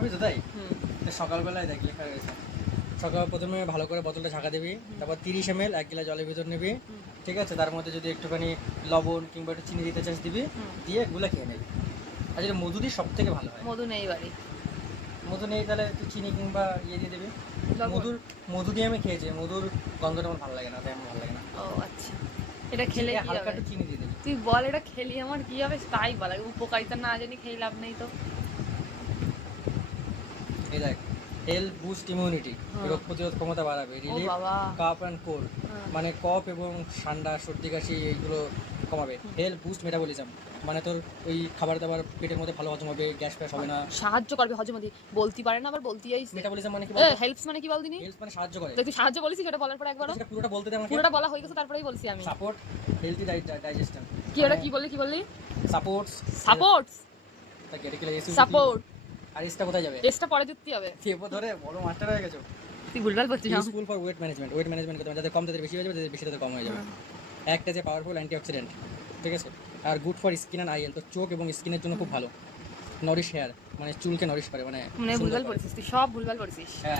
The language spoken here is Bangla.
খাবি তো তাই? হুম তো সকালবেলায় দেখ লেখা রয়েছে। সকাল প্রথমে ভালো করে বোতলটা ঝাঁকা দিবি, তারপর 30 ml 1 গ্লাস জলের ভিতর নিবি, হুম ঠিক আছে? তার মধ্যে যদি একটুখানি লবণ কিংবা একটু চিনি দিতে চাস দিবি, হুম। দিয়ে গুলা খেয়ে নিবি। আর যেটা মধু দিয়ে সব থেকে ভালো হয়। মধু নেই বাড়ি। মধু নেই তাহলে তুই চিনি কিংবা ইয়ে দিয়ে দিবি। লবণ। মধু দিয়ে আমি খেয়েছি, মধুর গন্ধটা আমার ভালো লাগে না, তাই আমার ভালো লাগে না। ও আচ্ছা, এটা খেলে কি হালকা হবে? একটু চিনি দিয়ে দিবি। তুই বল এটা খেলি আমার কি হবে তাই বল, উপকারিতা না জানি খেয়ে লাভ নেই তো। এই দেখ, হেলথ বুস্ট ইমিউনিটি, হ্যাঁ। রোগ প্রতিরোধ ক্ষমতা বাড়াবে, ও রিলিফ বাবা। কাপ অ্যান্ড কোল্ড, হ্যাঁ। মানে কফ এবং ঠান্ডা সর্দি কাশি এইগুলো কমাবে। হেলথ বুস্ট মেটাবলিজম, মানে তোর ওই খাবার দাবার পেটের মধ্যে ভালো হজম হবে, গ্যাস ফ্যাস হবে না। সাহায্য করবে হজমে, বলতে পারে না আবার বলতে আইছে। মেটাবলিজম মানে কি বলতো? হেল্পস মানে কি বল দিনি? হেলথ মানে সাহায্য করে। তুই সাহায্য বলিস সেটা বলার পর একবারও সেটা পুরোটা বলতে দে আমাকে। পুরোটা বলা হয়ে গেছে তারপরেই বলছি আমি। সাপোর্ট হেলথি ডাইজেশন, কি ওটা কি বললি কি বললি? Supports supports. তাকে রেগুলার এসি। সাপোর্ট। আর এসটা কোথায় যাবে? টেস্টটা পরে যুক্তি হবে। টেপো ধরে বড় মাস্টার হয়ে গেছো। তুই ভুলভাল বলছিস। Useful for wait management, wait management করতে যাদের কম তাদের বেশি হয়ে যাবে, যাদের বেশি তাদের কম হয়ে যাবে। একটা যে পাওয়ারফুল অ্যান্টিঅক্সিডেন্ট, ঠিক আছে? আর good for skin and eye health, তো চোখ এবং স্কিনের জন্য খুব ভালো। নরিশ হেয়ার, মানে চুলকে নরিশ করে, মানে মানে সুন্দর ভুলভাল করে। পড়ছিস তুই, সব ভুলভাল পড়ছিস। হ্যাঁ,